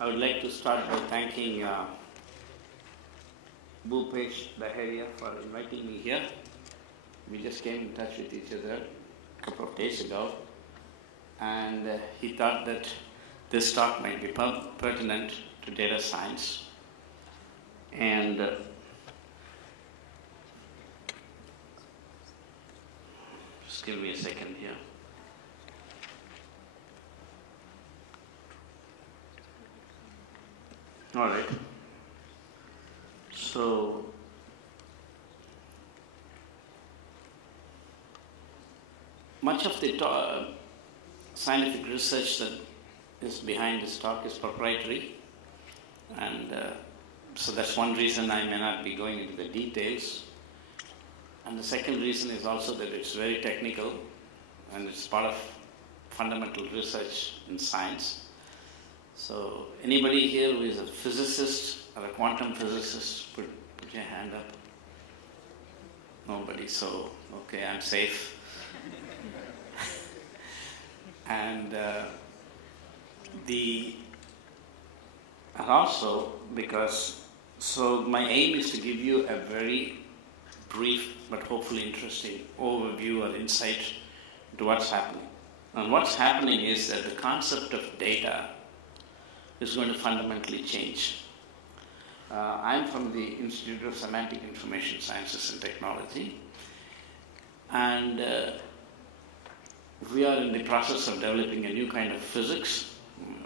I would like to start by thanking Bhupesh Daharia for inviting me here. We just came in touch with each other a couple of days ago, and he thought that this talk might be pertinent to data science. And just give me a second here. All right. So, much of the scientific research that is behind this talk is proprietary, and so that's one reason I may not be going into the details. And the second reason is also that it's very technical, and it's part of fundamental research in science. So anybody here who is a physicist or a quantum physicist, put your hand up. Nobody, so okay, I'm safe. And also because, so my aim is to give you a very brief but hopefully interesting overview or insight into what's happening. And what's happening is that the concept of data is going to fundamentally change. I'm from the Institute of Semantic Information Sciences and Technology, and we are in the process of developing a new kind of physics,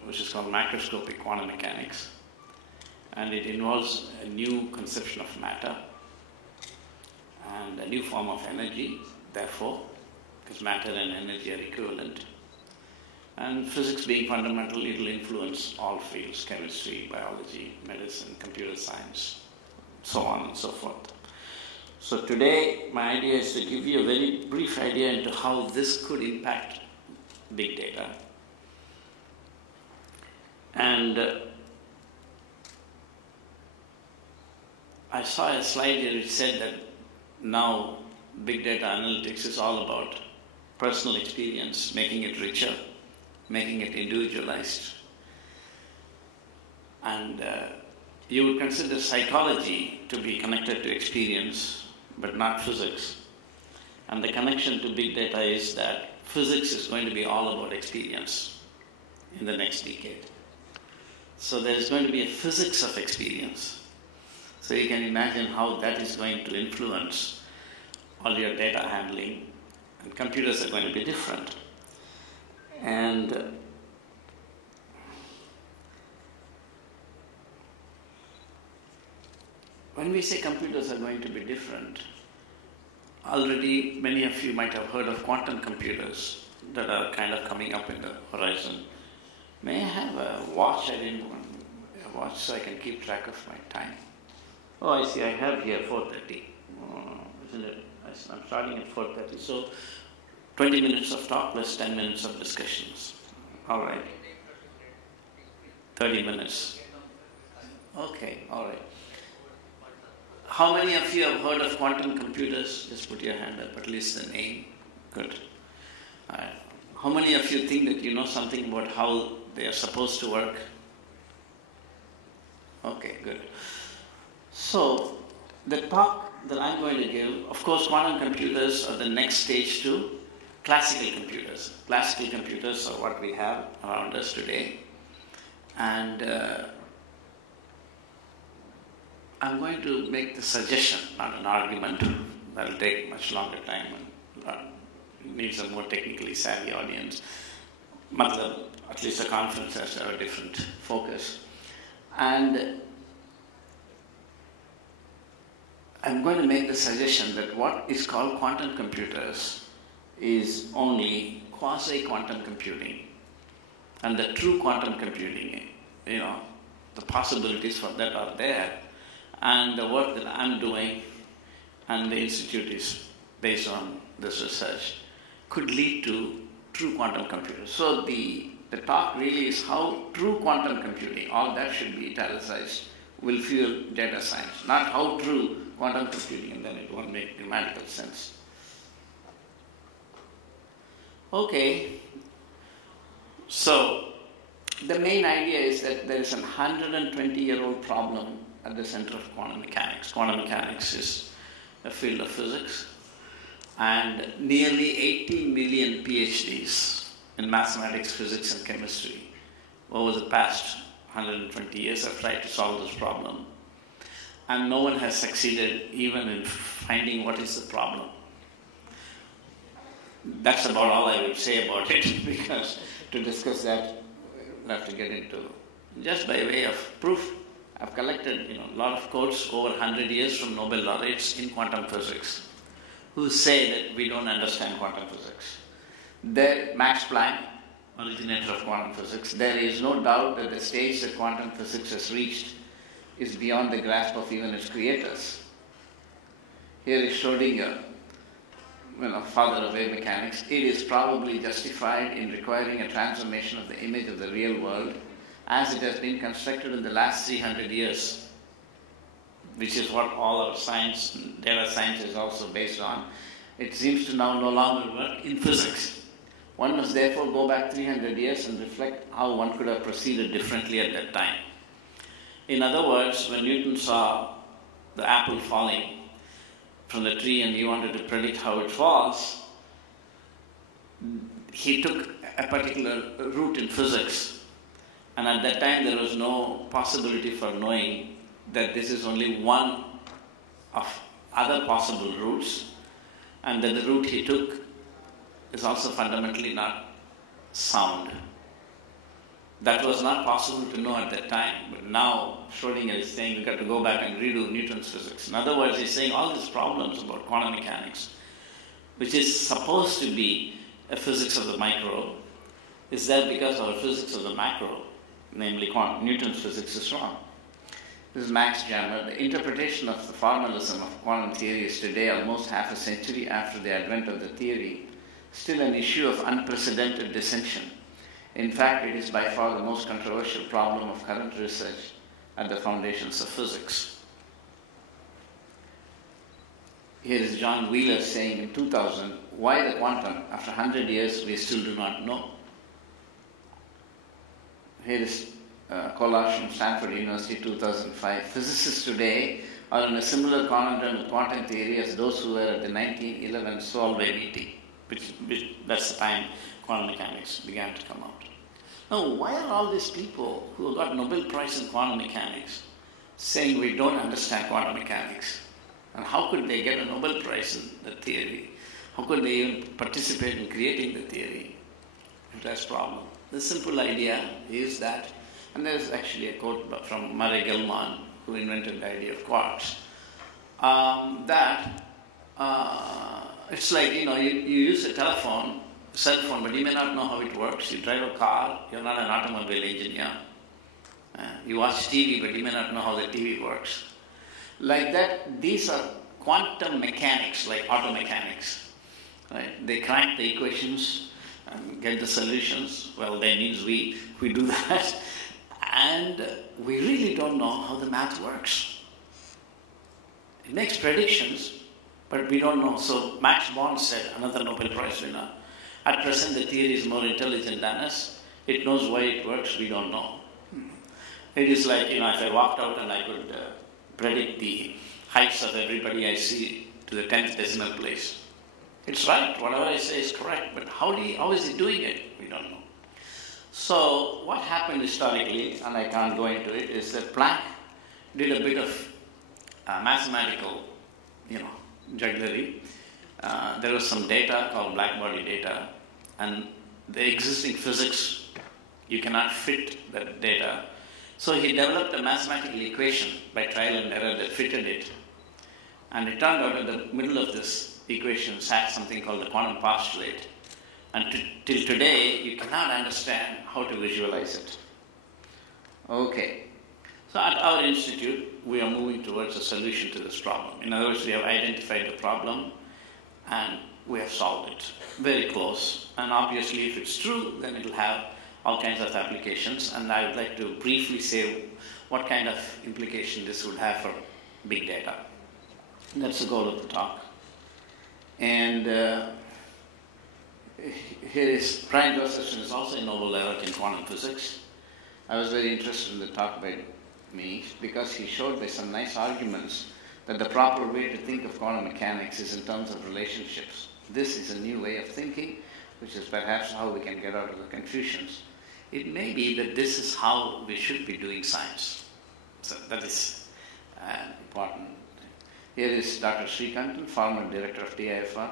which is called macroscopic quantum mechanics, and it involves a new conception of matter and a new form of energy, therefore, because matter and energy are equivalent. And physics being fundamental, it will influence all fields: chemistry, biology, medicine, computer science, so on and so forth. So today, my idea is to give you a very brief idea into how this could impact big data. And I saw a slide here which said that now big data analytics is all about personal experience, making it richer, making it individualized. And you would consider psychology to be connected to experience, but not physics. And the connection to big data is that physics is going to be all about experience in the next decade. So there is going to be a physics of experience. So you can imagine how that is going to influence all your data handling, and computers are going to be different. And when we say computers are going to be different, already many of you might have heard of quantum computers that are kind of coming up in the horizon. May I have a watch? I didn't want a watch so I can keep track of my time. Oh, I see, I have here 4:30. Isn't it? I'm starting at 4:30. So 20 minutes of talk plus 10 minutes of discussions. All right. 30 minutes. Okay, all right. How many of you have heard of quantum computers? Just put your hand up, at least the name. Good. How many of you think that you know something about how they are supposed to work? Okay, good. So, the talk that I'm going to give, of course, quantum computers are the next stage to classical computers. Classical computers are what we have around us today. And I'm going to make the suggestion, not an argument. That will take much longer time and needs a more technically savvy audience. At least the conference has to have a different focus. And I'm going to make the suggestion that what is called quantum computers is only quasi-quantum computing. And the true quantum computing, the possibilities for that are there. And the work that I'm doing and the institute is based on this research could lead to true quantum computers. So the talk really is how true quantum computing, all that should be italicized, will fuel data science, not how true quantum computing, and then it won't make grammatical sense. Okay, so The main idea is that there is a 120-year-old problem at the center of quantum mechanics. Quantum mechanics is a field of physics, and nearly 80 million PhDs in mathematics, physics, and chemistry over the past 120 years have tried to solve this problem. And no one has succeeded even in finding what is the problem. That's about all I would say about it, because to discuss that, we'll have to get into. Just by way of proof, I've collected a lot of quotes over 100 years from Nobel laureates in quantum physics who say that we don't understand quantum physics. Max Planck, originator of quantum physics, there is no doubt that the stage that quantum physics has reached is beyond the grasp of even its creators. Here is Schrödinger, father of wave mechanics. It is probably justified in requiring a transformation of the image of the real world as it has been constructed in the last 300 years, which is what all our science, data science is also based on. It seems to now no longer work in physics. One must therefore go back 300 years and reflect how one could have proceeded differently at that time. In other words, when Newton saw the apple falling from the tree and he wanted to predict how it falls, he took a particular route in physics. And at that time, there was no possibility for knowing that this is only one of other possible routes, and that the route he took is also fundamentally not sound. That was not possible to know at that time, but now Schrödinger is saying we've got to go back and redo Newton's physics. In other words, he's saying all these problems about quantum mechanics, which is supposed to be a physics of the micro, is there because our physics of the macro, namely Newton's physics, is wrong. This is Max Jammer. The interpretation of the formalism of quantum theory is today, almost half a century after the advent of the theory, still an issue of unprecedented dissension. In fact, it is by far the most controversial problem of current research at the foundations of physics. Here is John Wheeler saying in 2000, why the quantum? After 100 years, we still do not know. Here is collage from Stanford University, 2005. Physicists today are in a similar conundrum with quantum theory as those who were at the 1911 Solvay meeting, which that's the time quantum mechanics began to come out. Now, why are all these people who got Nobel Prize in quantum mechanics saying we don't understand quantum mechanics? And how could they get a Nobel Prize in the theory? How could they even participate in creating the theory? That's a problem. The simple idea is that, and there's actually a quote from Murray Gell-Mann, who invented the idea of quarks, that it's like, you use a telephone, cell phone, but you may not know how it works. You drive a car, you're not an automobile engineer. You watch TV, but you may not know how the TV works. Like that, these are quantum mechanics, like auto mechanics. Right? They crack the equations and get the solutions. Well, that means we do that. And we really don't know how the math works. It makes predictions, but we don't know. So Max Born said, another Nobel Prize winner, at present the theory is more intelligent than us. It knows why it works, we don't know. It is like, if I walked out and I could predict the heights of everybody I see to the 10th decimal place. It's right, whatever I say is correct, but how is he doing it? We don't know. So what happened historically, and I can't go into it, is that Planck did a bit of mathematical, jugglery. There was some data called black body data, and the existing physics, you cannot fit that data. So he developed a mathematical equation by trial and error that fitted it. And it turned out in the middle of this equation sat something called the quantum postulate. And till today, you cannot understand how to visualize it. Okay. So at our institute, we are moving towards a solution to this problem. In other words, we have identified the problem and we have solved it. Very close. And obviously, if it's true, then it will have all kinds of applications. And I would like to briefly say what kind of implication this would have for big data. That's the goal of the talk. And here is Brian Josephson is also a Nobel laureate in quantum physics. I was very interested in the talk by me because he showed by some nice arguments that the proper way to think of quantum mechanics is in terms of relationships. This is a new way of thinking, which is perhaps how we can get out of the confusions. It may be that this is how we should be doing science. So that is important. Here is Dr. Srikantan, former director of TIFR.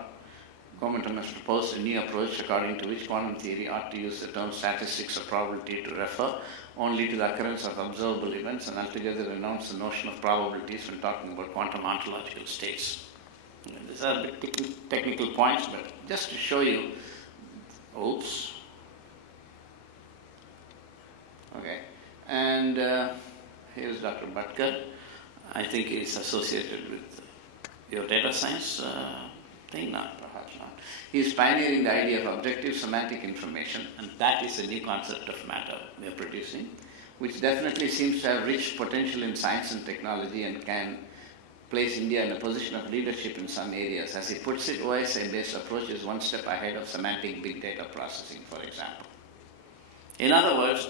Gomatam has proposed a new approach according to which quantum theory ought to use the term statistics or probability to refer only to the occurrence of observable events and altogether renounce the notion of probabilities when talking about quantum ontological states. These are a bit technical points, but just to show you, oops. Okay, and here's Dr. Bhatkar. I think he's associated with your data science thing, not perhaps not. He's pioneering the idea of objective semantic information, and that is a new concept of matter we are producing, which definitely seems to have rich potential in science and technology and can place India in a position of leadership in some areas. As he puts it, OSI-based approach is one step ahead of semantic big data processing, for example. In other words,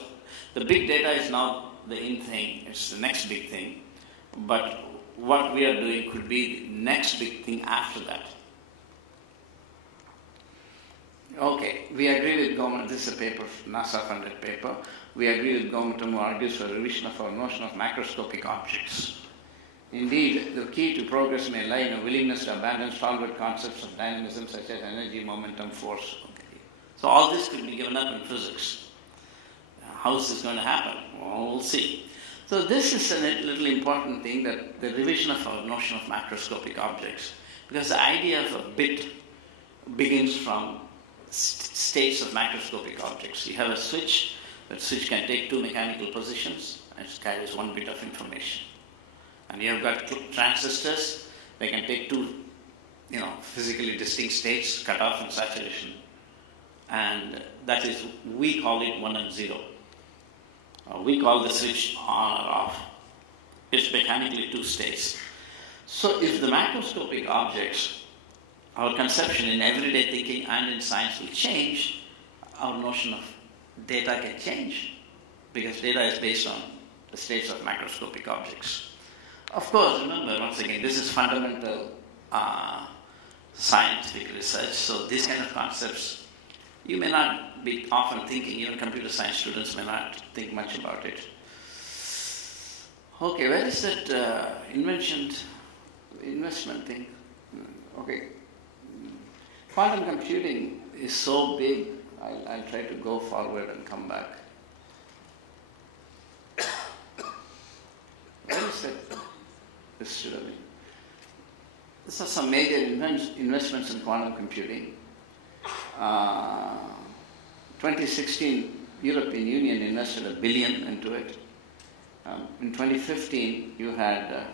the big data is now the in thing, it's the next big thing, but what we are doing could be the next big thing after that. Okay, we agree with Gomatam, this is a paper, NASA-funded paper. We agree with Gomatam who argues for a revision of our notion of macroscopic objects. Indeed, the key to progress may lie in a willingness to abandon stalwart concepts of dynamism such as energy, momentum, force. Okay. So all this could be given up in physics. How is this going to happen? Well, we'll see. So this is a little important thing, that the revision of our notion of macroscopic objects, because the idea of a bit begins from states of macroscopic objects. You have a switch, that switch can take two mechanical positions and it carries one bit of information. And you have got transistors, they can take two physically distinct states, cutoff and saturation. And that is, we call it 1 and 0. We call the switch on or off. It's mechanically two states. So if the macroscopic objects, our conception in everyday thinking and in science will change, our notion of data can change, because data is based on the states of macroscopic objects. Of course, remember, once again, this is fundamental scientific research, so these kind of concepts, you may not be often thinking, even computer science students may not think much about it. Okay, where is that investment thing? Okay. Quantum computing is so big, I'll try to go forward and come back. Where is that? This should have been. These are some major investments in quantum computing. 2016, European Union invested $1 billion into it. In 2015, you had,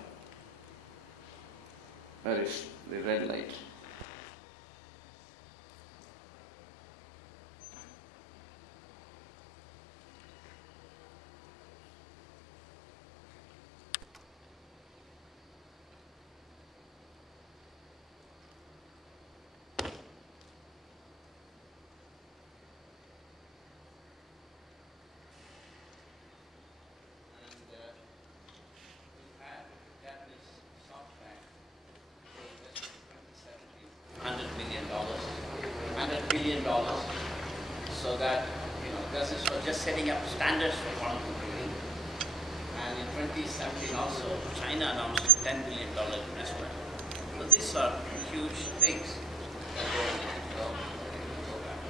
where is the red light? $100 billion, so that, this is for just setting up standards for quantum computing. And in 2017 also, China announced $10 billion investment. So these are huge things that go into the program.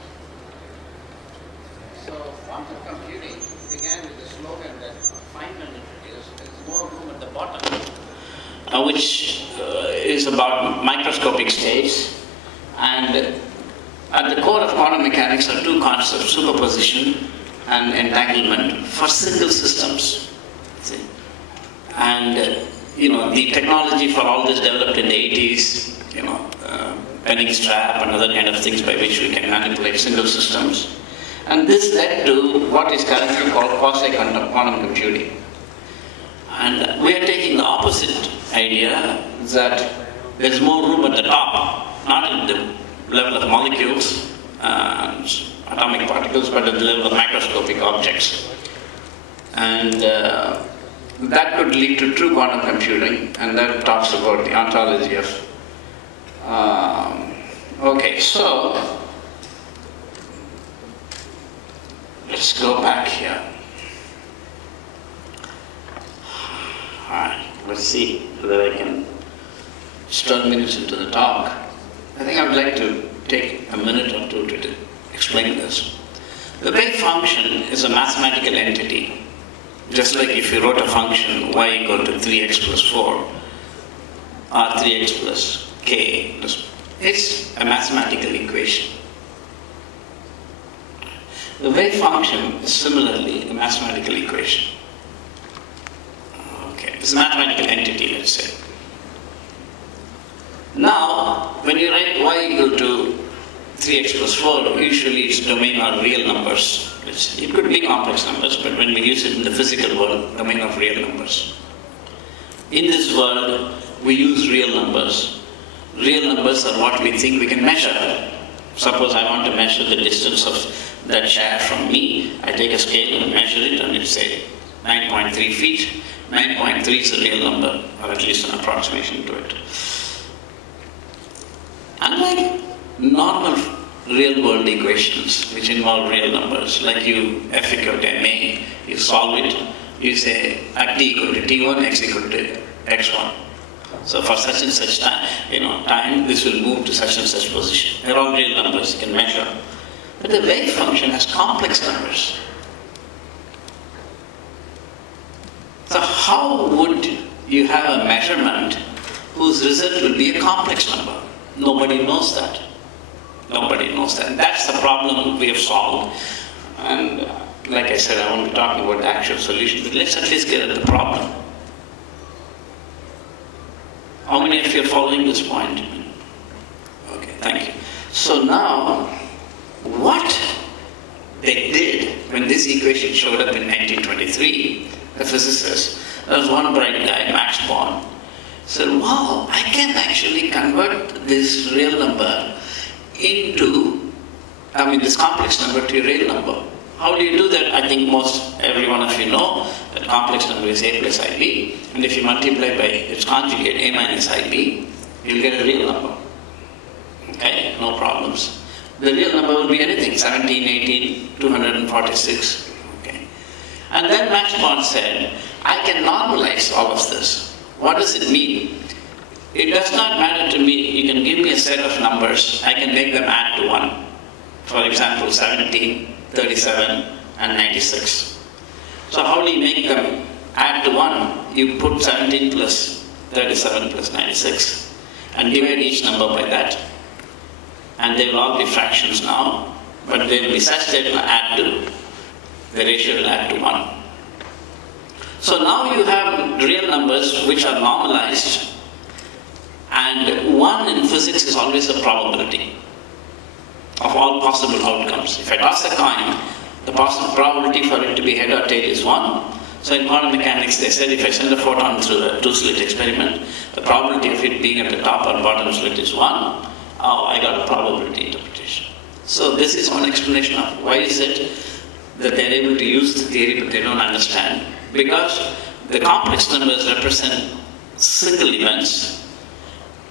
So quantum computing began with the slogan that Feynman introduced, there's more room at the bottom, which is about microscopic states. And at the core of quantum mechanics are two concepts, superposition and entanglement for single systems. See? And the technology for all this developed in the 80s, Penning's trap and other kind of things by which we can manipulate single systems. And this led to what is currently called quasi-quantum computing. And we are taking the opposite idea, that there's more room at the top, not at the level of molecules and atomic particles, but at the level of macroscopic objects. And that could lead to true quantum computing, and that talks about the ontology of. Okay, so let's go back here. Alright, let's see whether I can just 12 minutes into the talk. I think I would like to take a minute or two to explain this. The wave function is a mathematical entity. Just like if you wrote a function y equal to 3x plus 4 or 3x plus k, it's a mathematical equation. The wave function is similarly a mathematical equation. Okay, it's a mathematical entity, let's say. Now, when you write y equal to 3x plus 4, usually its domain are real numbers. It could be complex numbers, but when we use it in the physical world, domain of real numbers. In this world, we use real numbers. Real numbers are what we think we can measure. Suppose I want to measure the distance of that chair from me. I take a scale and measure it, and it say 9.3 feet. 9.3 is a real number, or at least an approximation to it. Unlike normal real-world equations, which involve real numbers, like f equal to ma, you solve it, you say at t equal to t1, x equal to x1. So for such and such time, this will move to such and such position. They're all real numbers you can measure. But the wave function has complex numbers. So how would you have a measurement whose result will be a complex number? Nobody knows that. Nobody knows that. That's the problem we have solved. And like I said, I won't be talking about the actual solution, but let's at least get at the problem. How many of you are following this point? Okay, thank you. So now, what they did when this equation showed up in 1923, the physicist, there was one bright guy, Max Born, said, wow, I can actually convert this real number into, this complex number to a real number. How do you do that? I think every one of you know that complex number is a plus ib, and if you multiply by its conjugate, a minus ib, you'll get a real number. Okay, no problems. The real number will be anything, 17, 18, 246. Okay. And then Max Born said, I can normalize all of this. What does it mean? It does not matter to me. You can give me a set of numbers. I can make them add to 1. For example, 17, 37, and 96. So how do you make them add to 1? You put 17 plus 37 plus 96 and divide each number by that. And they will all be fractions now, but they will be such that the ratio will add to 1. So now you have real numbers which are normalized, and 1 in physics is always a probability of all possible outcomes. If I toss a coin, the probability for it to be head or tail is 1. So in quantum mechanics, they said if I send a photon through a 2-slit experiment, the probability of it being at the top or bottom slit is 1. Oh, I got a probability interpretation. So this is one explanation of why is it that they're able to use the theory but they don't understand. Because the complex numbers represent single events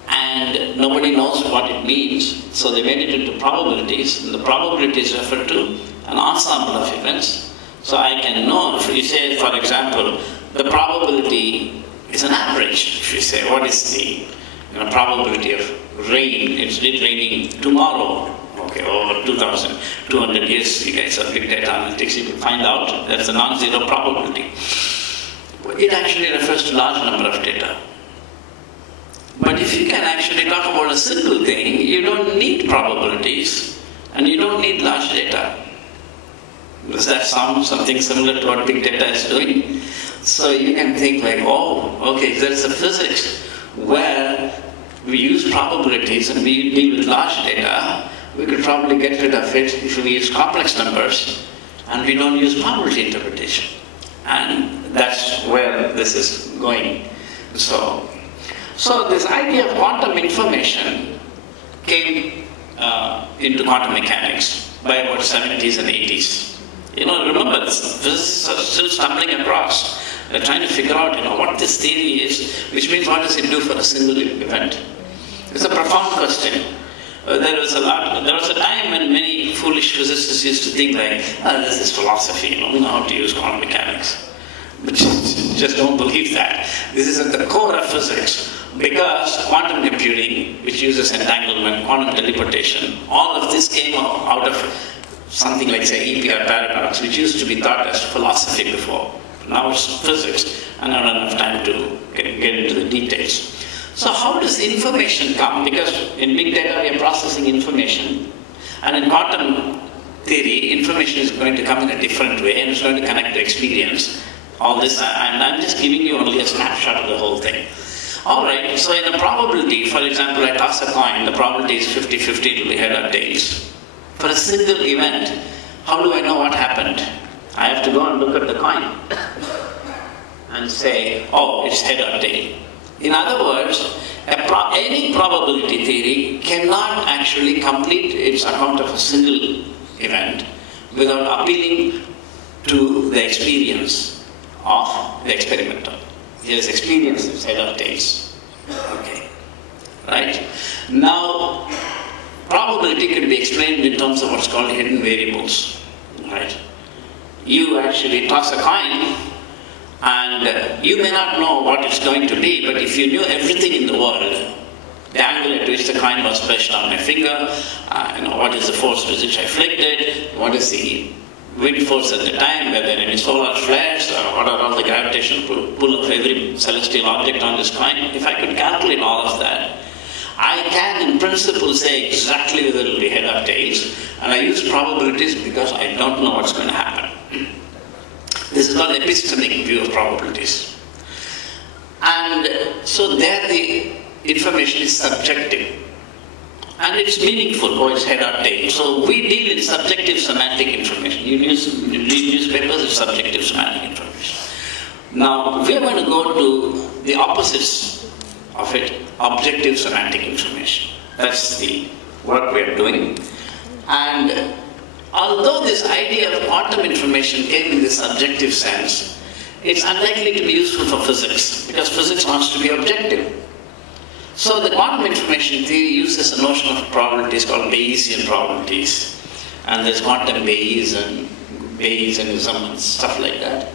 and nobody knows what it means. So they made it into probabilities, and the probabilities refer to an ensemble of events. So I can know, if you say, for example, the probability is an average. If you say, what is the probability of rain? It's raining tomorrow. Okay, over 2,200 years, you guys are big data analytics, you can find out that's a non-zero probability. It actually refers to a large number of data. But if you can actually talk about a simple thing, you don't need probabilities and you don't need large data. Does that sound something similar to what big data is doing? So you can think like, oh, okay, there's a physics where we use probabilities and we deal with large data. We could probably get rid of it if we use complex numbers and we don't use probability interpretation. And that's where this is going. So this idea of quantum information came into quantum mechanics by about 70s and 80s. Remember, physicists are still stumbling across. They're trying to figure out, what this theory is, which means what does it do for a single event? It's a profound question. There was a time when many foolish physicists used to think like, this is philosophy, we know how to use quantum mechanics. But just don't believe that. This is at the core of physics, because quantum computing, which uses entanglement, quantum teleportation, all of this came out of something like, say, EPR paradox, which used to be thought as philosophy before. Now it's physics, and I don't have enough time to get into the details. So how does information come? Because in big data we are processing information, and in quantum theory, information is going to come in a different way, and it's going to connect to experience. All this, and I'm just giving you only a snapshot of the whole thing. All right, so in a probability, for example, I toss a coin, the probability is 50-50, it will be head or tails. For a single event, how do I know what happened? I have to go and look at the coin and say, oh, it's head or tail. In other words, any probability theory cannot actually complete its account of a single event without appealing to the experience of the experimenter. His experience is head or tails. Okay. Right? Now, probability can be explained in terms of what's called hidden variables. Right? You actually toss a coin, and you may not know what it's going to be, but if you knew everything in the world, the angle at which the coin was pushed on my finger, what is the force with which I flicked it, what is the wind force at the time, whether any solar flares, or what are all the gravitational pull of every celestial object on this coin, if I could calculate all of that, I can in principle say exactly whether it will be head or tails, and I use probabilities because I don't know what's going to happen. This is called the epistemic view of probabilities. And so there the information is subjective. And it's meaningful, or it's head or tail. So we deal in subjective semantic information. You read newspapers, it's subjective semantic information. Now, we are going to go to the opposites of it, objective semantic information. That's the work we are doing. And although this idea of quantum information came in the subjective sense, it's unlikely to be useful for physics, because physics wants to be objective. So the quantum information theory uses a notion of probabilities called Bayesian probabilities. And there's quantum Bayesianism and stuff like that.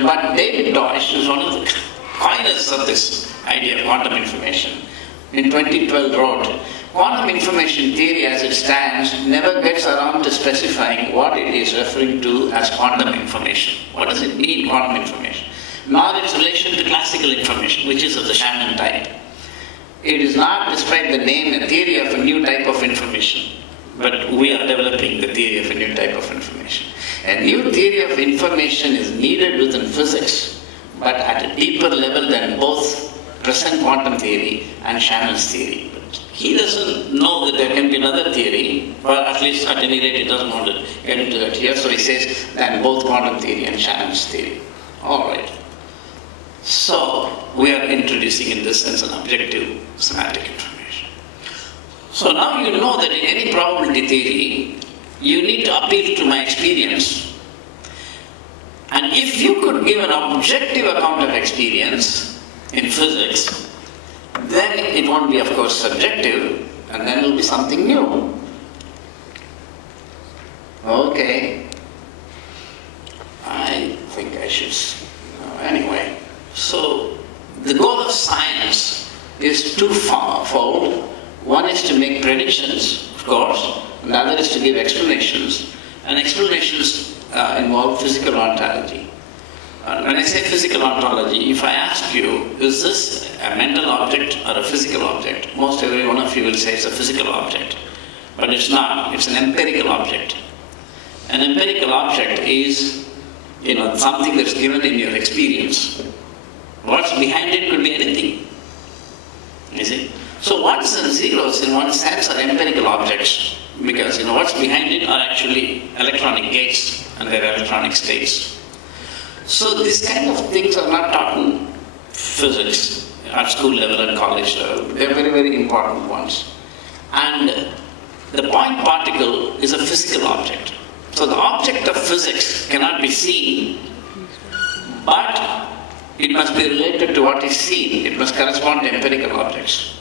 But David Deutsch is one of the pioneers of this idea of quantum information. In 2012 wrote, quantum information theory as it stands never gets around to specifying what it is referring to as quantum information. What does it mean, quantum information? Nor its relation to classical information, which is of the Shannon type. It is not, despite the name, a theory of a new type of information, but we are developing the theory of a new type of information. A new theory of information is needed within physics, but at a deeper level than both present quantum theory and Shannon's theory. But he doesn't know that there can be another theory, or at least at any rate he doesn't want to get into that here, so he says than both quantum theory and Shannon's theory. All right. So, we are introducing in this sense an objective semantic information. So now you know that in any probability theory, you need to appeal to my experience. And if you could give an objective account of experience in physics, then it won't be, of course, subjective, and then it will be something new. Okay. I think I should, anyway. So, the goal of science is twofold. One is to make predictions, of course, and the other is to give explanations. And explanations involve physical ontology. When I say physical ontology, if I ask you, is this a mental object or a physical object? Most every one of you will say it's a physical object. But it's not. It's an empirical object. An empirical object is, something that's given in your experience. What's behind it could be anything. You see? So ones and zeros in one sense are empirical objects, because what's behind it are actually electronic gates and their electronic states. So these kind of things are not taught in physics at school level and college level. They're very, very important ones. And the point particle is a physical object. So the object of physics cannot be seen, but it must be related to what is seen. It must correspond to empirical objects.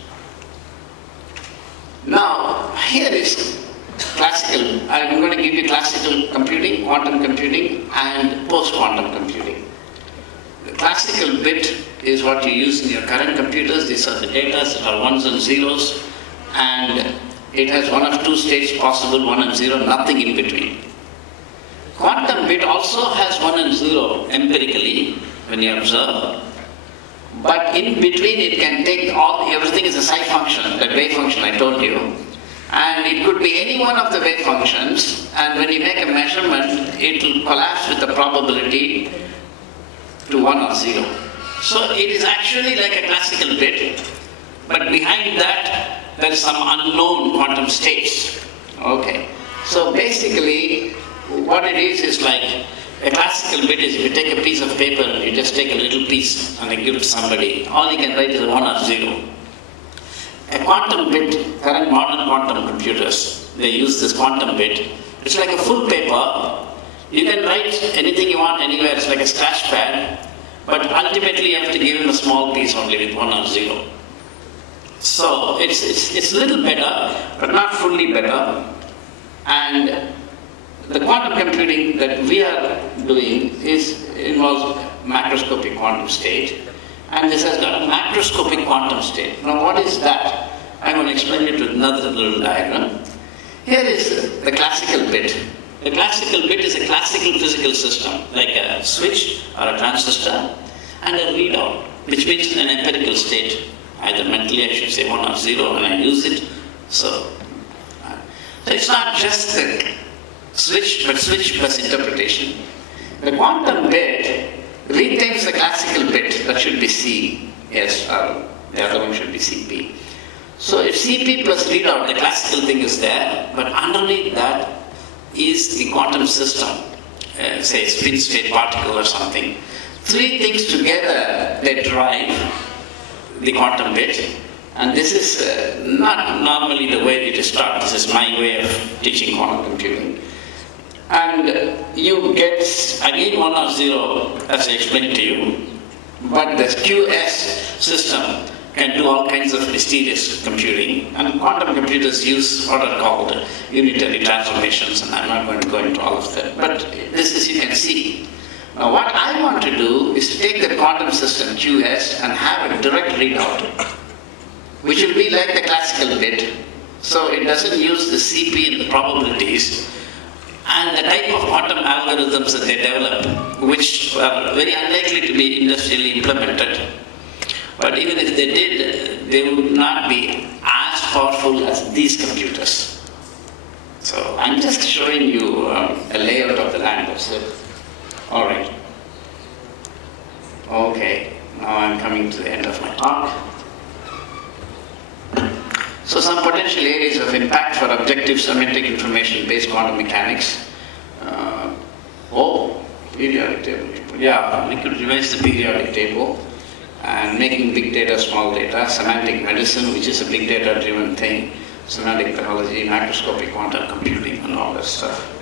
Now, here is classical. I'm going to give you classical computing, quantum computing, and post-quantum computing. The classical bit is what you use in your current computers. These are the data that are ones and zeros, and it has one of two states possible, 1 and 0, nothing in between. Quantum bit also has 1 and 0 empirically when you observe, but in between it can take everything is a psi function, that wave function I told you, and it could be any one of the wave functions, and when you make a measurement, it will collapse with the probability to 1 or 0. So it is actually like a classical bit, but behind that there is some unknown quantum states. Okay. So basically what it is like a classical bit is if you take a piece of paper and you just take a little piece and you give it to somebody, all you can write is 1 or 0. A quantum bit, current modern quantum computers, they use this quantum bit. It's like a full paper. You can write anything you want anywhere. It's like a scratch pad. But ultimately you have to give him a small piece only with 1 or 0. So it's a little better, but not fully better. And the quantum computing that we are doing involves macroscopic quantum state. And this has got a macroscopic quantum state. Now what is that? I'm going to explain it with another little diagram. Here is the classical bit. The classical bit is a classical physical system, like a switch or a transistor, and a readout, which means an empirical state. Either mentally I should say 1 or 0 when I use it. So it's not just the switch, but switch plus interpretation. The quantum bit retains the classical bit, that should be C, yes, or the other one should be CP. So if CP plus readout, the classical thing is there, but underneath that is the quantum system, say spin state particle or something. Three things together that drive the quantum bit, and this is not normally the way it is taught. This is my way of teaching quantum computing. And you get again 1 or 0 as I explained to you, but the QS system can do all kinds of mysterious computing, and quantum computers use what are called unitary transformations, and I'm not going to go into all of that, but this is, you can see. Now what I want to do is to take the quantum system QS and have a direct readout, which will be like the classical bit, so it doesn't use the CP and the probabilities, and the type of quantum algorithms that they develop, which are very unlikely to be industrially implemented. But even if they did, they would not be as powerful as these computers. So I'm just showing you a layout of the land. All right. Okay, now I'm coming to the end of my talk. So some potential areas of impact for objective semantic information-based quantum mechanics. Periodic table. Yeah, we could revise the periodic table. And making big data small data, semantic medicine, which is a big data driven thing, semantic pathology, macroscopic quantum computing, and all that stuff.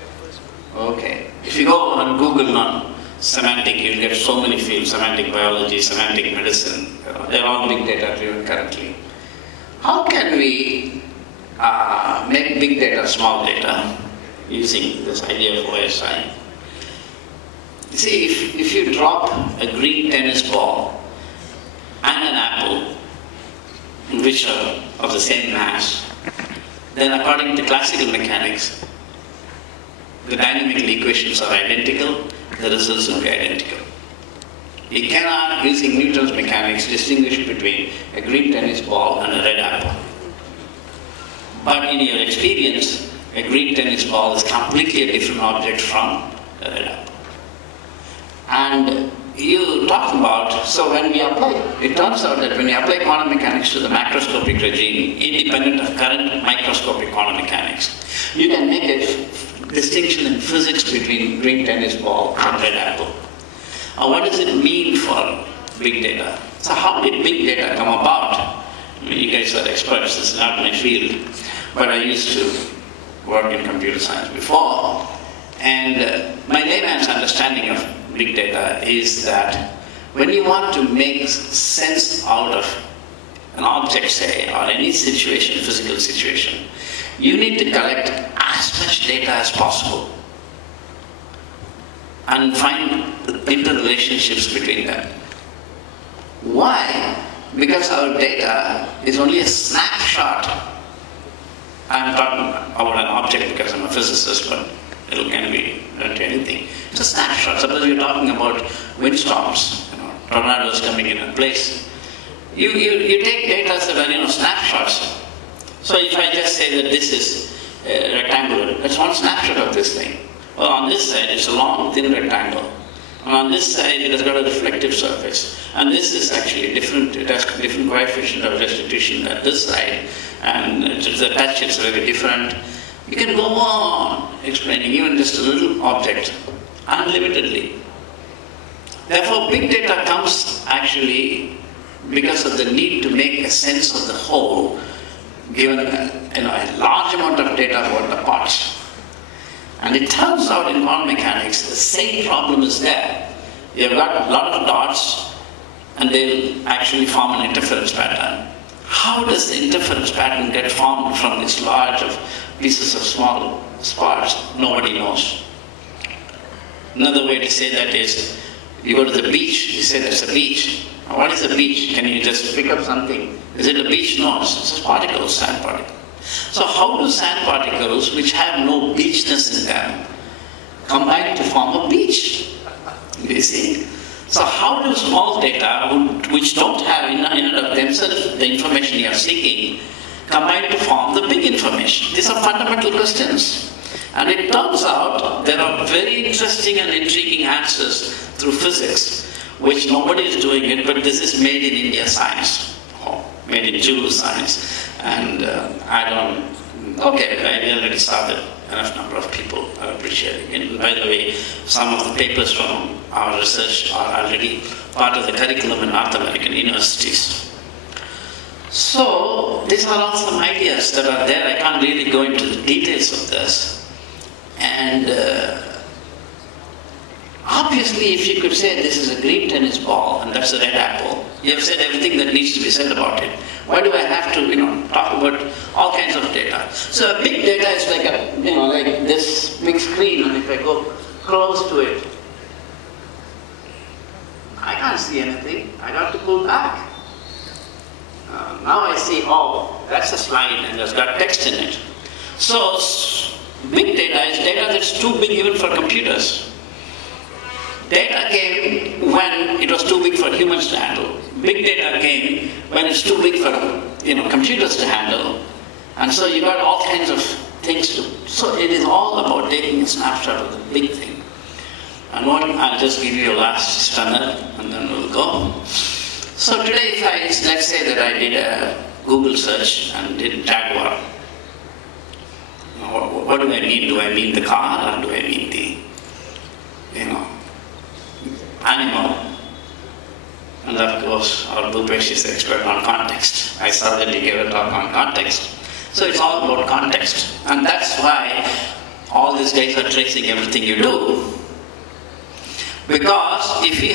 Okay. If you go on Google now, semantic, you'll get so many fields, semantic biology, semantic medicine, they're all big data driven currently. How can we make big data small data using this idea of OSI? You see, if you drop a green tennis ball and an apple, which are of the same mass, then according to classical mechanics, the dynamical equations are identical, the results will be identical. You cannot, using Newton's mechanics, distinguish between a green tennis ball and a red apple. But in your experience, a green tennis ball is completely a different object from a red apple. And you talk about, so when we apply, it turns out that when you apply quantum mechanics to the macroscopic regime, independent of current microscopic quantum mechanics, you can make a distinction in physics between green tennis ball and red apple. What does it mean for big data? So how did big data come about? I mean, you guys are experts, this is not my field, but I used to work in computer science before. And my layman's understanding of big data is that when you want to make sense out of an object, say, or any situation, physical situation, you need to collect as much data as possible and find interrelationships between them. Why? Because our data is only a snapshot. I'm talking about an object because I'm a physicist, but it can be done to anything. It's a snapshot. Suppose you're talking about windstorms, tornadoes coming in a place. You take data that are snapshots. So if I just say that this is rectangular, that's one snapshot of this thing. Well, on this side it's a long, thin rectangle. And on this side it has got a reflective surface. And this is actually different, it has different coefficient of restitution at this side. And the touch is very different. You can go on explaining even just a little object unlimitedly. Therefore, big data comes actually because of the need to make a sense of the whole, given a large amount of data about the parts. And it turns out in quantum mechanics, the same problem is there. You've got a lot of dots, and they'll actually form an interference pattern. How does the interference pattern get formed from this large of pieces of small sparks? Nobody knows. Another way to say that is, you go to the beach, you say there's a beach. What is a beach? Can you just pick up something? Is it a beach? No, it's a particle, sand particle. So how do sand particles, which have no beachness in them, combine to form a beach? You see? So how do small data, which don't have in and of themselves the information you are seeking, combine to form the big information? These are fundamental questions. And it turns out there are very interesting and intriguing answers through physics, which nobody is doing it, but this is made in India science, made in Jew science. And I already started, enough number of people are appreciating it. And by the way, some of the papers from our research are already part of the curriculum in North American universities. So these are all some ideas that are there. I can't really go into the details of this. And obviously, if you could say this is a green tennis ball and that's a red apple, you have said everything that needs to be said about it. Why do I have to, talk about all kinds of data? So big data is like like this big screen, and if I go close to it, I can't see anything. I got to pull back. Now I see, oh, that's a slide and there's got text in it. So big data is data that's too big even for computers. Data came when it was too big for humans to handle. Big data came when it's too big for computers to handle. And so you got all kinds of things to. So it is all about taking a snapshot of the big thing. And I'll just give you a last stunner, and then we'll go. So today, let's say that I did a Google search and did Jaguar. What do I mean? Do I mean the car, or do I mean the animal? And of course, our Bhupesh is the expert on context. I saw that he gave a talk on context. So it's all about context. And that's why all these guys are tracing everything you do. Because if you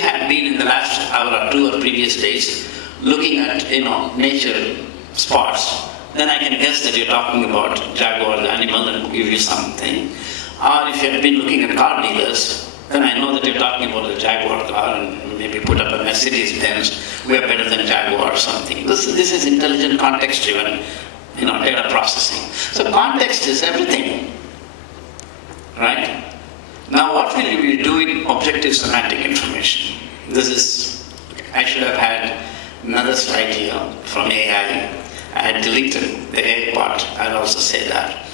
had been in the last hour or two or previous days looking at nature spots, then I can guess that you're talking about Jaguar, the animal, and give you something. Or if you have been looking at car dealers, then I know that you're talking about the Jaguar car, and maybe put up a Mercedes Benz, we are better than Jaguar or something. This is intelligent context-driven data processing. So context is everything, right? Now what will you be doing objective semantic information? I should have had another slide here from AI. I had deleted the AI part, I'll also say that.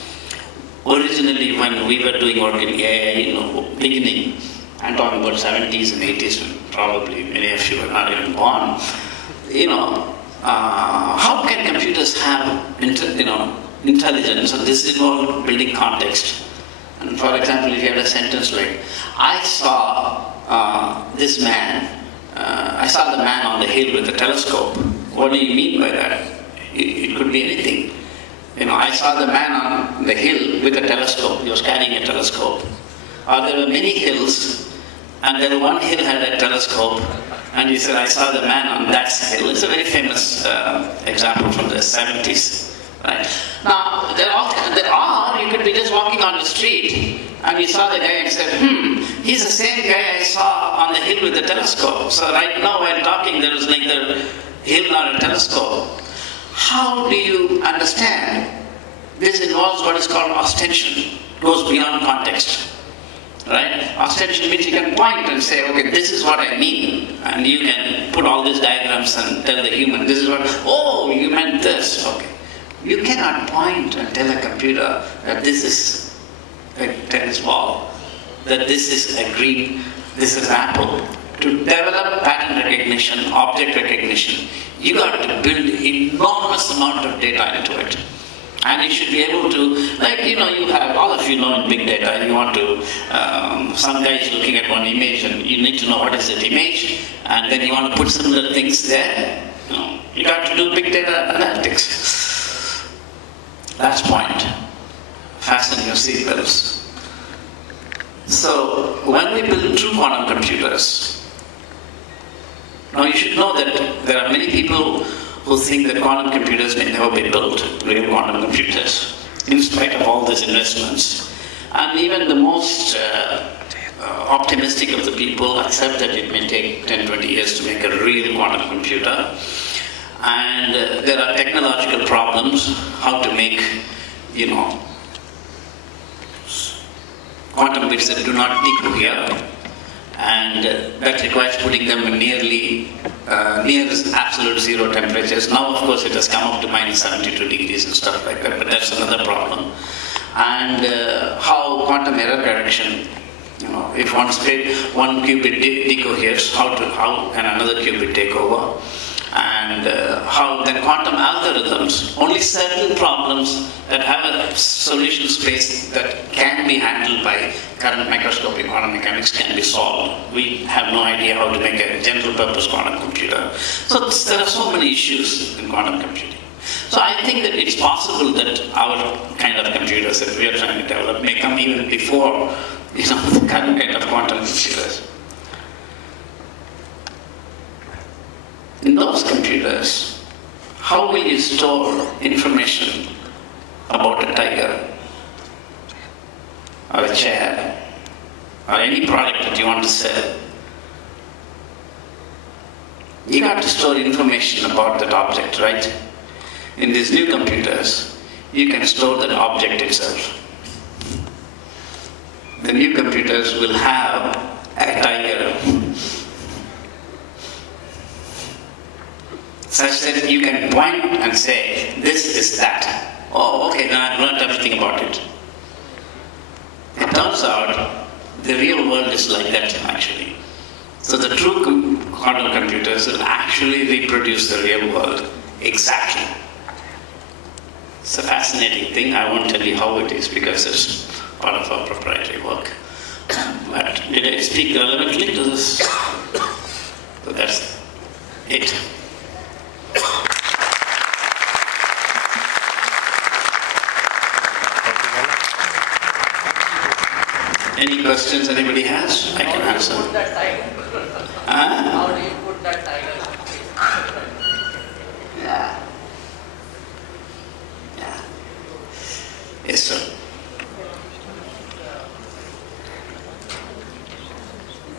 Originally, when we were doing work in AI, beginning, I'm talking about 70s and 80s, when probably many of you were not even born, how can computers have intelligence? And this involved building context. And for example, if you had a sentence like, I saw this man, I saw the man on the hill with the telescope. What do you mean by that? It could be anything. I saw the man on the hill with a telescope. He was carrying a telescope. Or there were many hills, and then one hill had a telescope, and he said, I saw the man on that hill. It's a very famous example from the 70s. Right? Now, you could be just walking on the street, and you saw the guy and said, he's the same guy I saw on the hill with the telescope. So right now, while talking, there is neither hill nor a telescope. How do you understand? This involves what is called ostension. It goes beyond context. Right? Ostension means you can point and say, okay, this is what I mean. And you can put all these diagrams and tell the human, this is what, oh, you meant this. Okay. You cannot point and tell a computer that this is a tennis ball, that this is a green, this is apple. To develop pattern recognition, object recognition, you got to build enormous amount of data into it. And you should be able to, you have, all of you know in big data, and you want to, some guy is looking at one image and you need to know what is that image, and then you want to put similar things there. You got to do big data analytics. Last point, fasten your seatbelts. So, when we build true quantum computers, now you should know that there are many people who think that quantum computers may never be built, real quantum computers, in spite of all these investments. And even the most optimistic of the people accept that it may take 10, 20 years to make a real quantum computer. And there are technological problems, how to make, quantum bits that do not decohere. And that requires putting them in near absolute zero temperatures. Now, of course, it has come up to minus 72 degrees and stuff like that, but that's another problem. And how quantum error correction, if one qubit decoheres, how can another qubit take over? And how the quantum algorithms, only certain problems that have a solution space that can be handled by current macroscopic quantum mechanics can be solved. We have no idea how to make a general purpose quantum computer. So there are so many issues in quantum computing. So I think that it's possible that our kind of computers that we are trying to develop may come even before the current kind of quantum computers. In those computers, how will you store information about a tiger, or a chair, or any product that you want to sell? You have to store information about that object, right? In these new computers, you can store that object itself. The new computers will have a tiger, such that you can point and say, this is that. Oh, okay, then I've learned everything about it. It turns out the real world is like that, actually. So the true quantum computers will actually reproduce the real world exactly. It's a fascinating thing. I won't tell you how it is because it's part of our proprietary work. But did I speak relevantly to this? So that's it. Any questions anybody has? I can answer. How do you put that tiger? How do you put that tiger? Yeah. Yes, sir.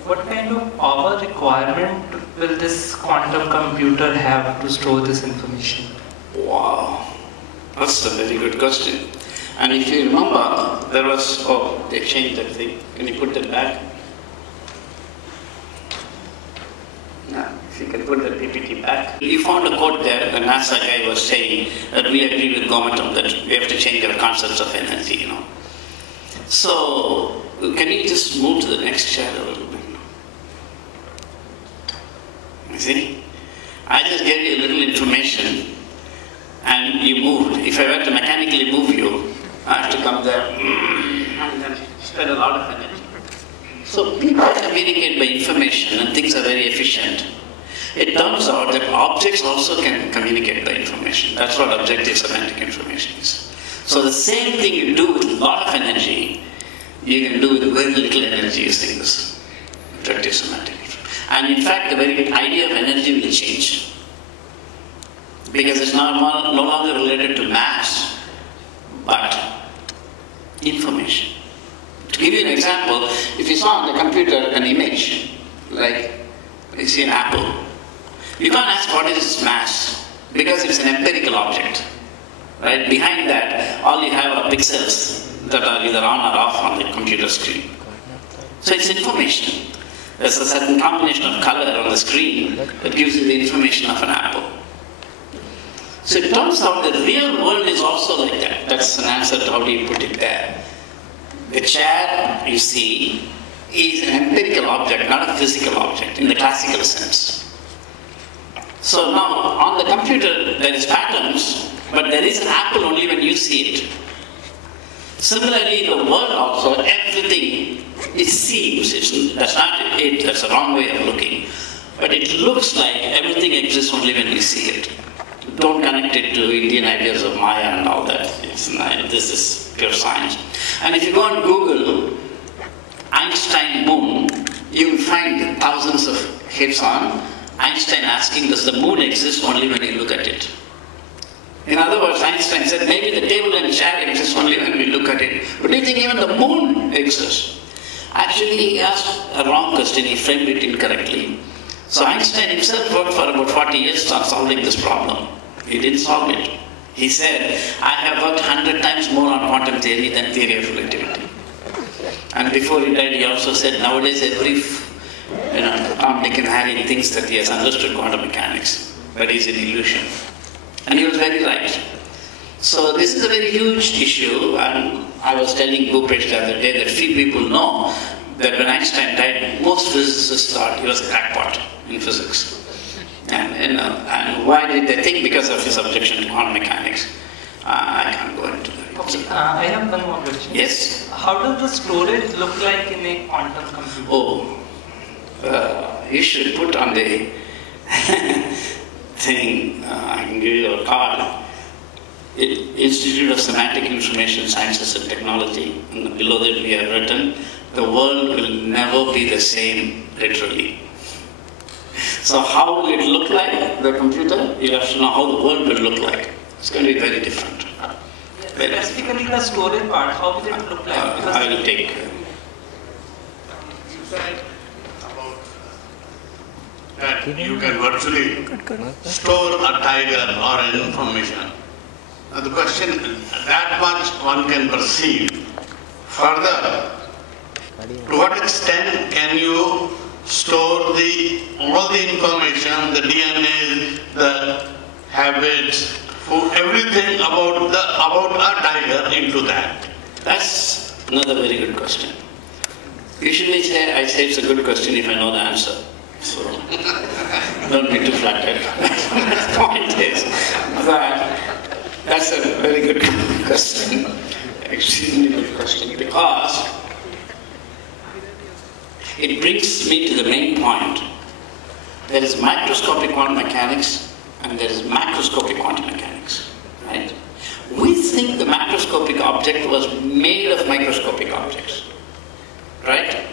What kind of power requirement will this quantum computer have to store this information? Wow, that's a very good question. And if you remember, there was, they changed that thing. Can you put that back? Yeah, if you can put that PPT back. You found a quote there, the NASA guy was saying that we agree with Gomatam that we have to change our concepts of energy, So, can you just move to the next chair a little bit? You see? I just gave you a little information and you moved. If I were to mechanically move you, I have to come there and then spend a lot of energy. So people communicate by information and things are very efficient. It turns out that objects also can communicate by information. That's what objective semantic information is. So the same thing you do with a lot of energy, you can do with very little energy using this predictive semantic. And in fact, the very idea of energy will change. Because it's no longer related to mass, but information. To give you an example, if you saw on the computer an image, like you see an apple, you can't ask what is its mass, because it's an empirical object. Right? Behind that, all you have are pixels that are either on or off on the computer screen. So it's information. There's a certain combination of color on the screen that gives you the information of an apple. So it turns out the real world is also like that. That's an answer to how do you put it there. The chair you see is an empirical object, not a physical object in the classical sense. So now on the computer there is patterns, but there is an apple only when you see it. Similarly, the world also, everything, it seems, that's not it, that's the wrong way of looking, but it looks like everything exists only when we see it. Don't connect it to Indian ideas of Maya and all that. This is pure science. And if you go on Google, Einstein moon, you will find thousands of hits on Einstein asking, does the moon exist only when you look at it? In other words, Einstein said, maybe the table and chair exist only when we look at it. But do you think even the moon exists? Actually, he asked a wrong question. He framed it incorrectly. So Einstein himself worked for about 40 years on solving this problem. He didn't solve it. He said, I have worked 100 times more on quantum theory than theory of relativity. And before he died, he also said, nowadays every Tom, Dick and Harry thinks that he has understood quantum mechanics, but he's an illusion. And he was very right. So this is a very huge issue, and I was telling Bhupesh the other day that few people know that when Einstein died, most physicists thought he was a crackpot in physics. And why did they think? Because of his objection to quantum mechanics. I can't go into that. Okay, I have one more question. Yes? How does the storage look like in a quantum computer? Oh, you should put on the thing, I can give you a card, Institute of Semantic Information Sciences and Technology, and below that we have written, the world will never be the same, literally. So how will it look like, the computer? You have to know how the world will look like. It's going to be very different. Specifically the storage part, how will it look like? I will take... that you can virtually store a tiger or an information. Now the question, that much one can perceive. Further, to what extent can you store all the information, the DNA, the habits, everything about a tiger into that? That's another very good question. Usually I say it's a good question if I know the answer. So, don't be too flattered. The point is that that's a very good question. Extremely good question, because it brings me to the main point. There is microscopic quantum mechanics and there is macroscopic quantum mechanics. Right? We think the macroscopic object was made of microscopic objects. Right?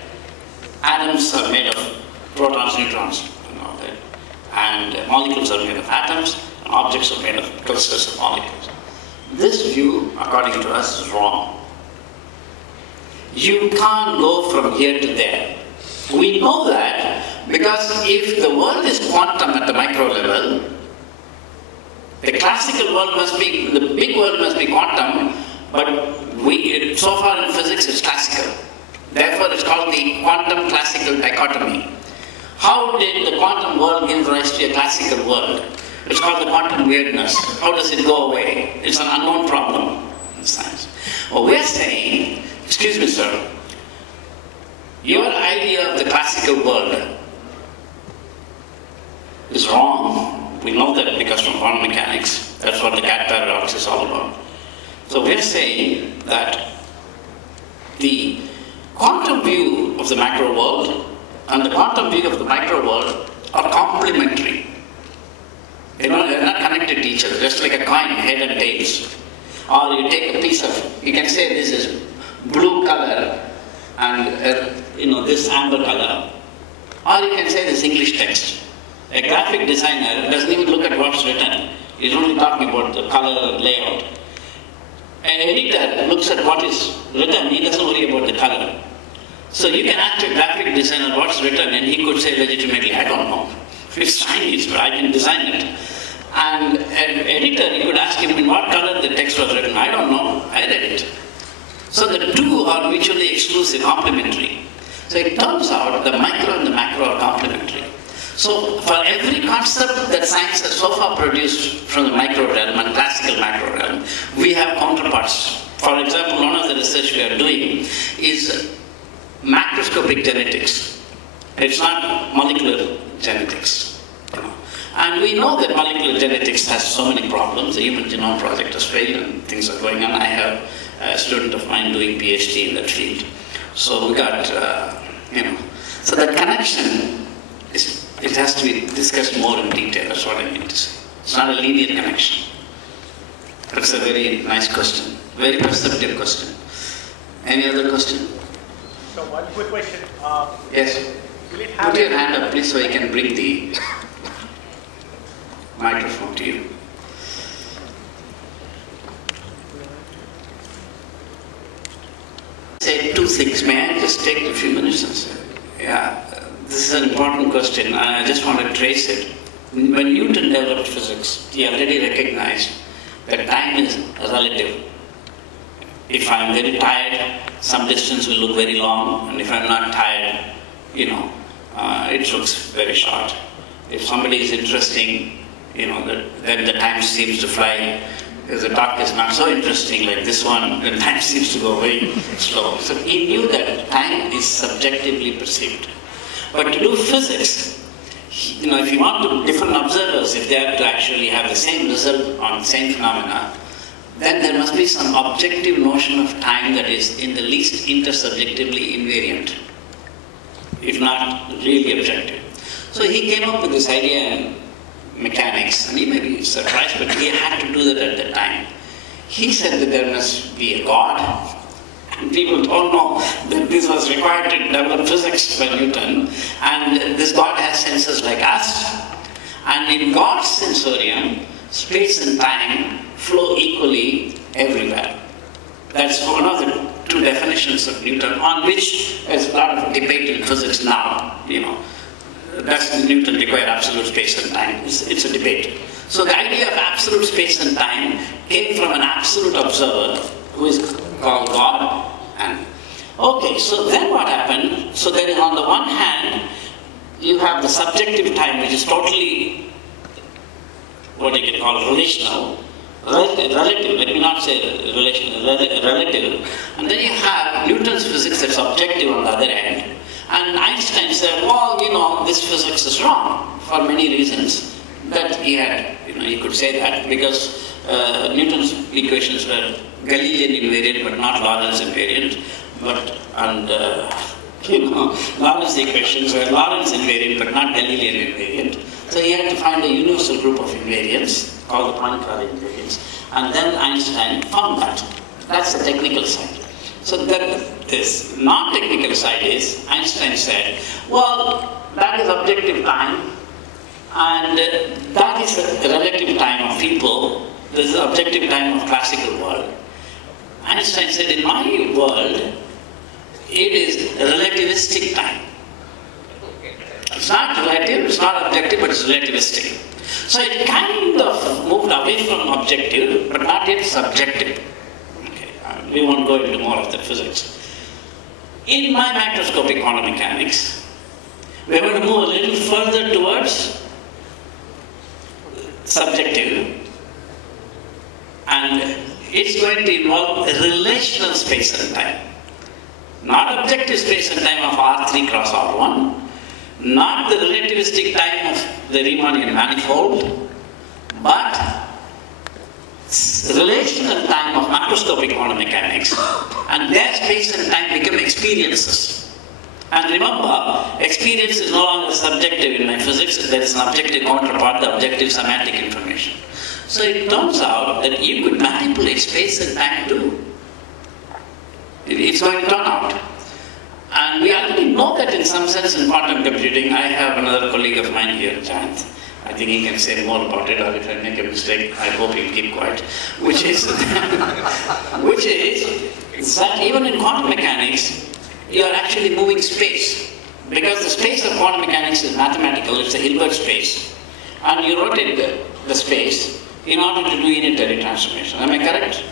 Atoms are made of protons, neutrons, and all that. And molecules are made of atoms, and objects are made of clusters of molecules. This view, according to us, is wrong. You can't go from here to there. We know that because if the world is quantum at the micro level, the classical world must be, the big world must be quantum, but so far in physics it's classical. Therefore it's called the quantum classical dichotomy. How did the quantum world give rise to a classical world? It's called the quantum weirdness. How does it go away? It's an unknown problem in science. Well, we're saying, excuse me sir, your idea of the classical world is wrong. We know that because from quantum mechanics, that's what the cat paradox is all about. So we're saying that the quantum view of the macro world and the quantum view of the micro world are complementary. They're not connected to each other, just like a coin, head and tails. Or you take a piece of, you can say this is blue color and this amber color. Or you can say this English text. A graphic designer doesn't even look at what's written. He's only talking about the color and layout. An editor looks at what is written, he doesn't worry about the color. So you can ask a graphic designer what's written and he could say legitimately, I don't know. It's Chinese, but I can design it. And an editor, you could ask him in what color the text was written. I don't know, I read it. So the two are mutually exclusive, complementary. So it turns out the micro and the macro are complementary. So for every concept that science has so far produced from the micro realm and classical macro realm, we have counterparts. For example, one of the research we are doing is macroscopic genetics. It's not molecular genetics. And we know that molecular genetics has so many problems. The Human Genome Project has failed and things are going on. I have a student of mine doing PhD in that field. So we got, so that connection it has to be discussed more in detail, that's what I mean to say. It's not a linear connection. That's a very nice question, very perceptive question. Any other question? So one quick question. Yes. Put your hand up, please, so I can bring the microphone to you. Say two things. May I just take a few minutes and say? Yeah. This is an important question. I just want to trace it. When Newton developed physics, he already recognized that time is relative. If I'm very tired, some distance will look very long, and if I'm not tired, it looks very short. If somebody is interesting, then the time seems to fly. If the talk is not so interesting like this one, then time seems to go very slow. So he knew that time is subjectively perceived. But to do physics, if you want to, different observers, if they have to actually have the same result on the same phenomena, then there must be some objective notion of time that is in the least intersubjectively invariant, if not really objective. So he came up with this idea in mechanics, and he may be surprised, but he had to do that at the time. He said that there must be a God. People don't know that this was required to develop physics by Newton, and this God has senses like us. And in God's sensorium, space and time flow equally everywhere. That's one of the two definitions of Newton, on which there's a lot of debate in physics now. Does Newton require absolute space and time? It's a debate. So the idea of absolute space and time came from an absolute observer who is called God. Okay, so then what happened? So then on the one hand, you have the subjective time, which is totally, what you can call relational, relative, let me not say relational, relative. And then you have Newton's physics that's objective on the other end. And Einstein said, well, this physics is wrong for many reasons. That he had, he could say that because Newton's equations were Galilean invariant but not Lorentz invariant. Lorentz equations were Lorentz invariant but not Galilean invariant. So he had to find a universal group of invariants called the Poincare invariants. And then Einstein found that. That's the technical side. So this non-technical side is, Einstein said, well, that is objective time, and that is the relative time of people. This is the objective time of classical world. Einstein said, in my world, it is relativistic time. It's not relative, it's not objective, but it's relativistic. So it kind of moved away from objective, but not yet subjective. We won't go into more of the physics. In my macroscopic quantum mechanics, we're going to move a little further towards subjective, and it's going to involve a relational space and time. Not objective space and time of R3 cross R1, not the relativistic time of the Riemannian manifold, but relational time of macroscopic quantum mechanics, and their space and time become experiences. And remember, experience is no longer subjective in my physics, there is an objective counterpart, the objective semantic information. So it turns out that you could manipulate space and time too. It's going to turn out. And we already know that in some sense in quantum computing. I have another colleague of mine here, Jayant. I think he can say more about it, or if I make a mistake, I hope he'll keep quiet. Which is that even in quantum mechanics, you are actually moving space. Because the space of quantum mechanics is mathematical, it's a Hilbert space. And you rotate the space in order to do unitary transformation. Am I correct?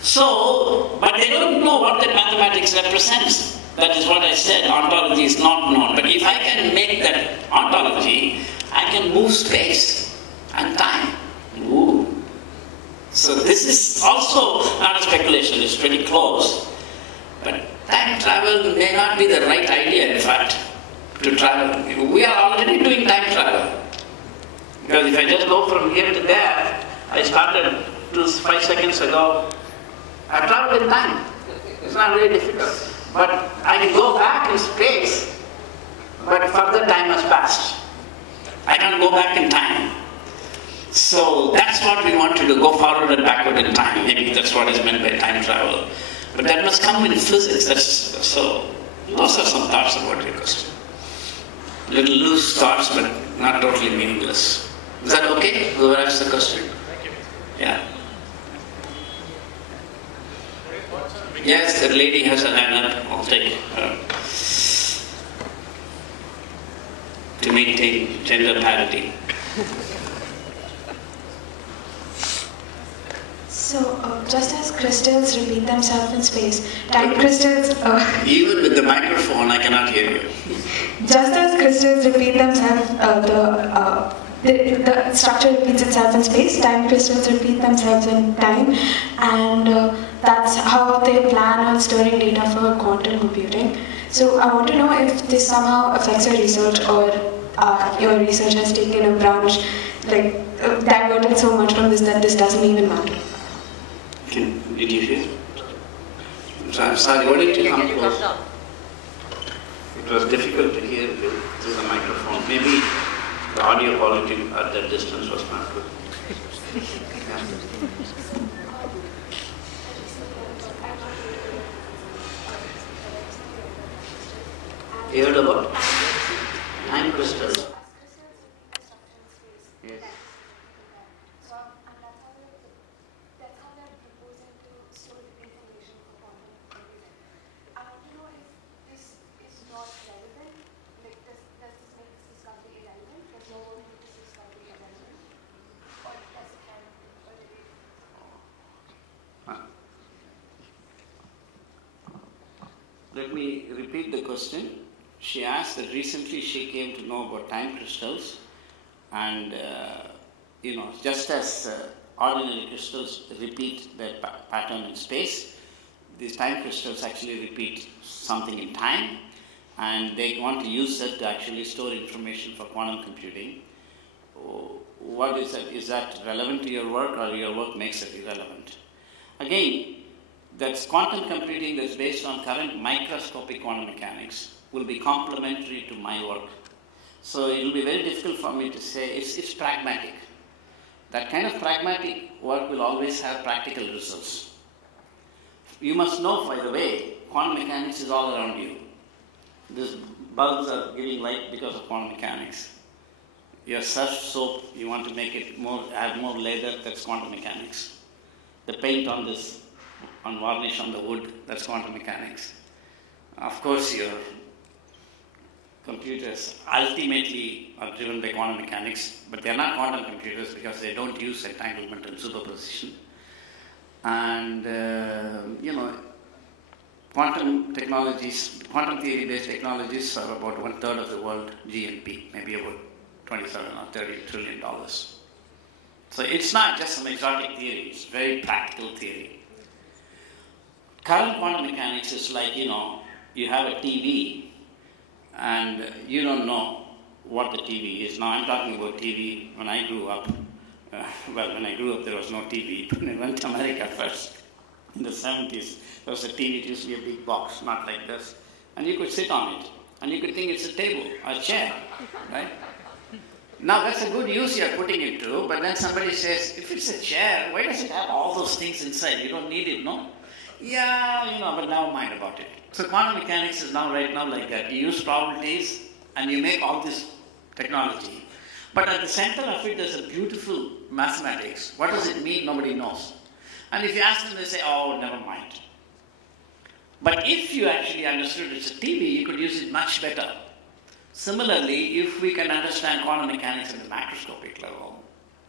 So, but they don't know what that mathematics represents. That is what I said, ontology is not known. But if I can make that ontology, I can move space and time. Ooh. So this is also not a speculation, it's pretty close. But time travel may not be the right idea, in fact, to travel. We are already doing time travel. Because if I just go from here to there, I started 5 seconds ago, I traveled in time. It's not very difficult. But I can go back in space, but further time has passed. I can't go back in time. So that's what we want to do, go forward and backward in time. Maybe that's what is meant by time travel. But that must come in physics. So those are some thoughts about your question. Little loose thoughts, but not totally meaningless. Is that okay? Whoever asks the question? Thank you. Yeah. Yes, that lady has a hand up. I'll take it. To maintain gender parity. So, just as crystals repeat themselves in space, time crystals... Even with the microphone, I cannot hear you. Just as crystals repeat themselves, the structure repeats itself in space, time crystals repeat themselves in time, and that's how they plan on storing data for quantum computing. So I want to know if this somehow affects your research, or your research has taken a branch, like diverted so much from this that this doesn't even matter. Did you hear? So I'm sorry, what did you come close? It was difficult to hear you through the microphone. Maybe the audio quality at that distance was not good. Yeah. You heard about time crystals? Yes. Let me repeat the question. She asked that recently she came to know about time crystals, and just as ordinary crystals repeat their pattern in space, these time crystals actually repeat something in time, and they want to use that to actually store information for quantum computing. What is that? Is that relevant to your work, or your work makes it irrelevant? Again, that's quantum computing that's based on current microscopic quantum mechanics will be complementary to my work. So it will be very difficult for me to say it's pragmatic. That kind of pragmatic work will always have practical results. You must know, by the way, quantum mechanics is all around you. These bulbs are giving light because of quantum mechanics. Your surf soap, you want to make it add more leather, that's quantum mechanics. The paint on this, on varnish on the wood, that's quantum mechanics. Of course, your computers ultimately are driven by quantum mechanics, but they're not quantum computers because they don't use entanglement and superposition. And, quantum technologies, quantum theory-based technologies are about 1/3 of the world GNP, maybe about $27 or $30 trillion. So it's not just some exotic theory, it's very practical theory. Current quantum mechanics is like, you have a TV and you don't know what the TV is. Now I'm talking about TV when I grew up. When I grew up there was no TV. When I went to America first, in the 70s, there was a TV, it used to be a big box, not like this. And you could sit on it. And you could think it's a table, a chair, right? Now that's a good use you're putting it to, but then somebody says, if it's a chair, why does it have all those things inside? You don't need it, no? Yeah, but never mind about it. So quantum mechanics is now right now like that. You use probabilities and you make all this technology. But at the center of it, there's a beautiful mathematics. What does it mean? Nobody knows. And if you ask them, they say, oh, never mind. But if you actually understood it's a TV, you could use it much better. Similarly, if we can understand quantum mechanics at the macroscopic level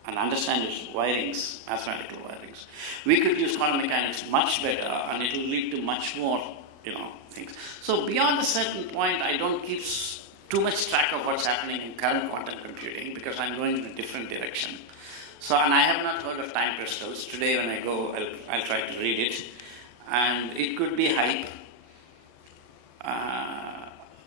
and understand its wirings, mathematical wirings, we could use quantum mechanics much better and it will lead to much more, things. So beyond a certain point, I don't keep too much track of what's happening in current quantum computing because I'm going in a different direction. So, and I have not heard of time crystals. Today when I go, I'll try to read it. And it could be hype.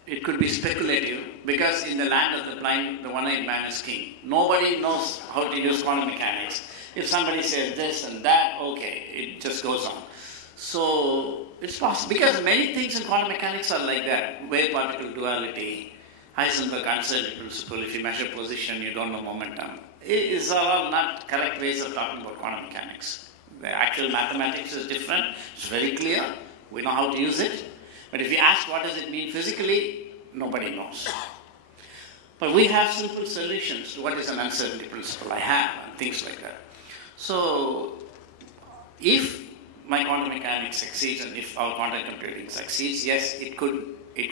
It could be speculative, because in the land of the blind, the one-eyed man is king. Nobody knows how to use quantum mechanics. If somebody says this and that, okay, it just goes on. So it's possible, because many things in quantum mechanics are like that. Wave-particle duality, Heisenberg uncertainty principle, if you measure position, you don't know momentum. These are all not correct ways of talking about quantum mechanics. The actual mathematics is different. It's very clear. We know how to use it. But if you ask what does it mean physically, nobody knows. But we have simple solutions to what is an uncertainty principle I have, and things like that. So if my quantum mechanics succeeds and if our quantum computing succeeds, yes, it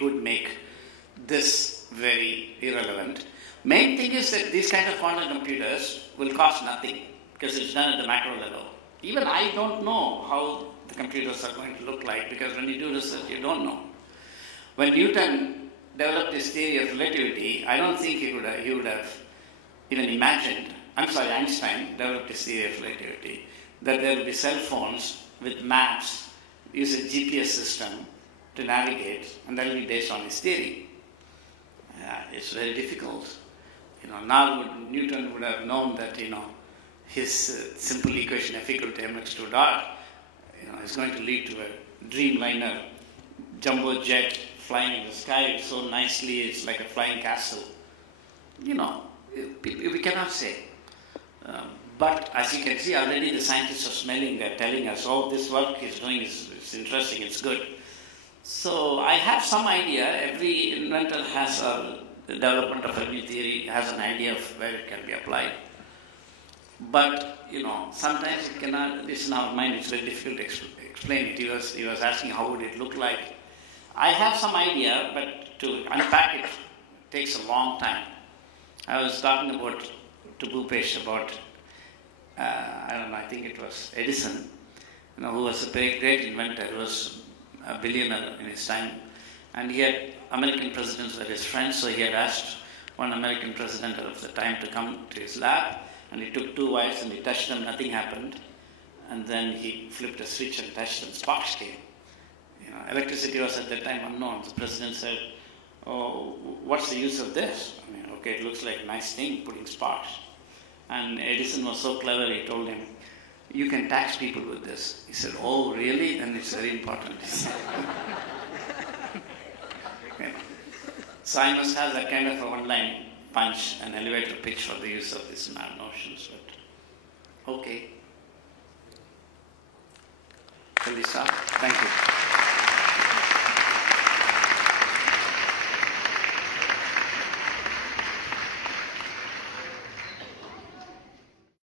would make this very irrelevant. Main thing is that these kind of quantum computers will cost nothing because it's done at the macro level. Even I don't know how the computers are going to look like, because when you do research, you don't know. When Newton developed his theory of relativity, I don't think he would have even imagined, Einstein developed his theory of relativity, that there will be cell phones with maps, use a GPS system to navigate, and that will be based on his theory. It's very difficult. Now Newton would have known that, his simple equation F equal to mx 2 dot, is going to lead to a Dreamliner jumbo jet flying in the sky so nicely, it's like a flying castle. We cannot say. But as you can see, already the scientists are smelling, they're telling us, oh, this work he's doing is interesting, it's good. So I have some idea. Every inventor has the development of every theory has an idea of where it can be applied. But, sometimes it cannot, at least in our mind, it's very difficult to explain it. He was asking how would it look like. I have some idea, but to unpack it takes a long time. I was talking to Bhupesh about, I think it was Edison, who was a very great inventor. He was a billionaire in his time. And he had American presidents were his friends, so he had asked one American president of the time to come to his lab. And he took 2 wires and he touched them, nothing happened. And then he flipped a switch and touched them, sparks came. Electricity was at that time unknown. The president said, oh, what's the use of this? Okay, it looks like a nice thing, putting sparks. And Edison was so clever, he told him, you can tax people with this. He said, oh, really? Then it's very important. Okay. So I must have that kind of a one-line punch, an elevator pitch for the use of these mad notions. But okay. Shall we start? Thank you.